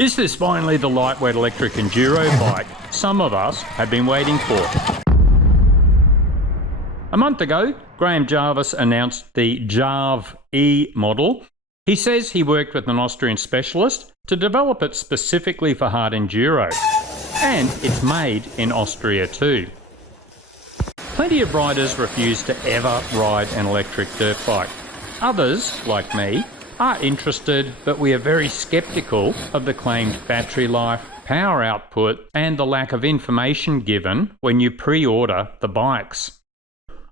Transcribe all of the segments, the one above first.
Is this finally the lightweight electric enduro bike some of us have been waiting for? A month ago, Graham Jarvis announced the Jarv-E model. He says he worked with an Austrian specialist to develop it specifically for hard enduro. And it's made in Austria too. Plenty of riders refuse to ever ride an electric dirt bike. Others, like me, are interested, but we are very sceptical of the claimed battery life, power output, and the lack of information given when you pre-order the bikes.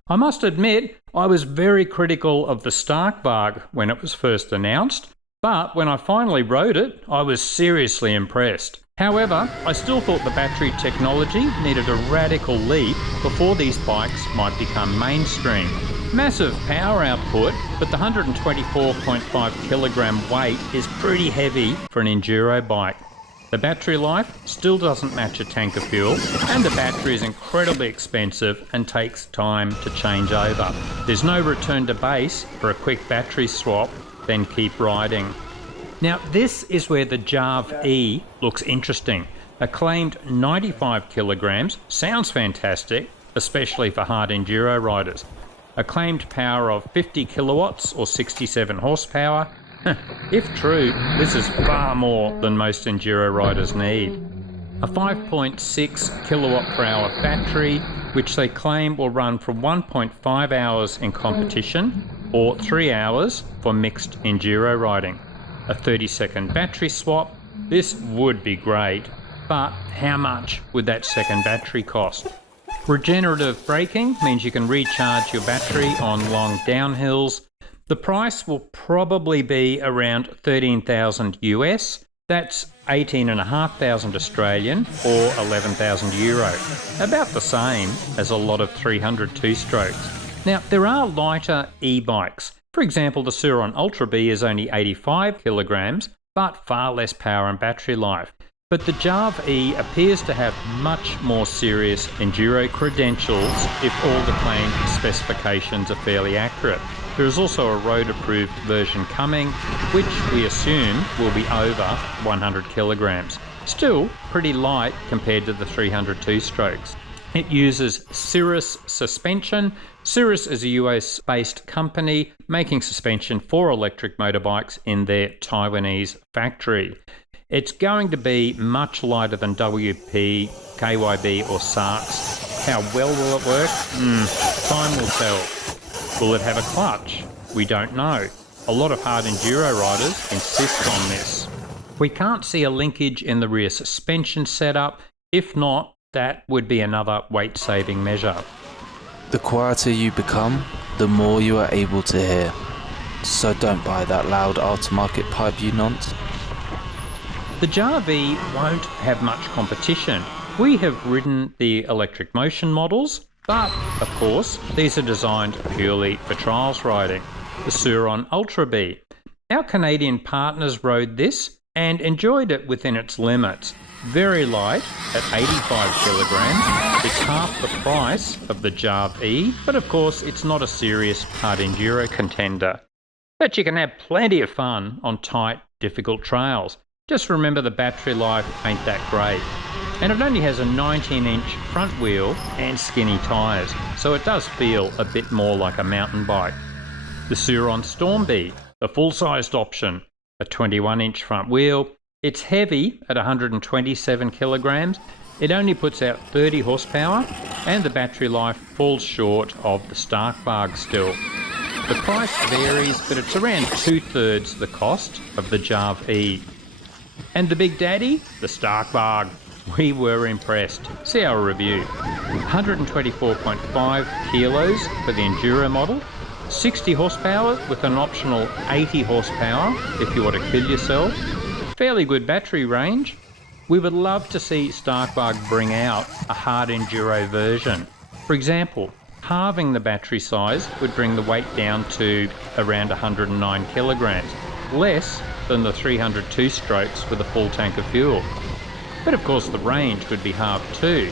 I must admit, I was very critical of the Starkwagen when it was first announced, but when I finally rode it, I was seriously impressed. However, I still thought the battery technology needed a radical leap before these bikes might become mainstream. Massive power output, but the 124.5 kilogram weight is pretty heavy for an enduro bike. The battery life still doesn't match a tank of fuel, and the battery is incredibly expensive and takes time to change over. There's no return to base for a quick battery swap, then keep riding. Now this is where the Jarv-E looks interesting. A claimed 95 kilograms sounds fantastic, especially for hard enduro riders. A claimed power of 50 kilowatts or 67 horsepower. If true, this is far more than most enduro riders need. A 5.6 kilowatt per hour battery, which they claim will run for 1.5 hours in competition or 3 hours for mixed enduro riding. A 30-second battery swap. This would be great, but how much would that second battery cost? Regenerative braking means you can recharge your battery on long downhills. The price will probably be around 13,000 US. That's 18,500 Australian or 11,000 euro. About the same as a lot of 300 two-strokes. Now, there are lighter e-bikes. For example, the Suron Ultra B is only 85 kilograms, but far less power and battery life. But the Jarv-E appears to have much more serious enduro credentials if all the claimed specifications are fairly accurate. There is also a road-approved version coming, which we assume will be over 100 kilograms. Still pretty light compared to the 300 two-strokes. It uses Cirrus suspension. Cirrus is a US-based company making suspension for electric motorbikes in their Taiwanese factory. It's going to be much lighter than WP, KYB or SARX. How well will it work? Time will tell. Will it have a clutch? We don't know. A lot of hard enduro riders insist on this. We can't see a linkage in the rear suspension setup. If not, that would be another weight-saving measure. The quieter you become, the more you are able to hear. So don't buy that loud aftermarket pipe, you nonce. The Jarv-E won't have much competition. We have ridden the electric motion models, but of course these are designed purely for trials riding. The Suron Ultra B. Our Canadian partners rode this and enjoyed it within its limits. Very light at 85 kilograms. It's half the price of the Jarv-E, but of course it's not a serious hard enduro contender. But you can have plenty of fun on tight, difficult trails. Just remember the battery life ain't that great. And it only has a 19-inch front wheel and skinny tyres, so it does feel a bit more like a mountain bike. The Suron Storm B, the full-sized option, a 21-inch front wheel. It's heavy at 127 kilograms. It only puts out 30 horsepower, and the battery life falls short of the Starkwagen still. The price varies, but it's around 2/3 the cost of the Jarv-E. And the Big Daddy, the Starkwagen. We were impressed. See our review. 124.5 kilos for the Enduro model, 60 horsepower with an optional 80 horsepower if you want to kill yourself. Fairly good battery range. We would love to see Starkwagen bring out a hard enduro version. For example, halving the battery size would bring the weight down to around 109 kilograms, less than the 300 two-strokes with a full tank of fuel. But of course the range would be halved too.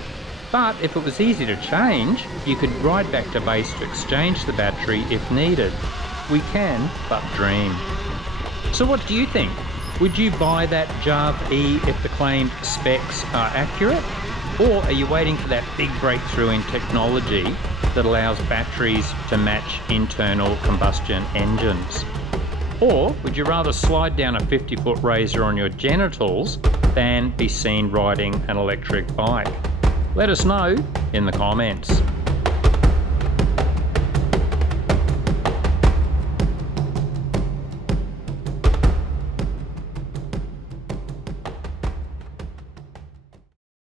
But if it was easy to change, you could ride back to base to exchange the battery if needed. We can but dream. So what do you think? Would you buy that Jarv-E if the claimed specs are accurate? Or are you waiting for that big breakthrough in technology that allows batteries to match internal combustion engines? Or would you rather slide down a 50-foot razor on your genitals than be seen riding an electric bike? Let us know in the comments.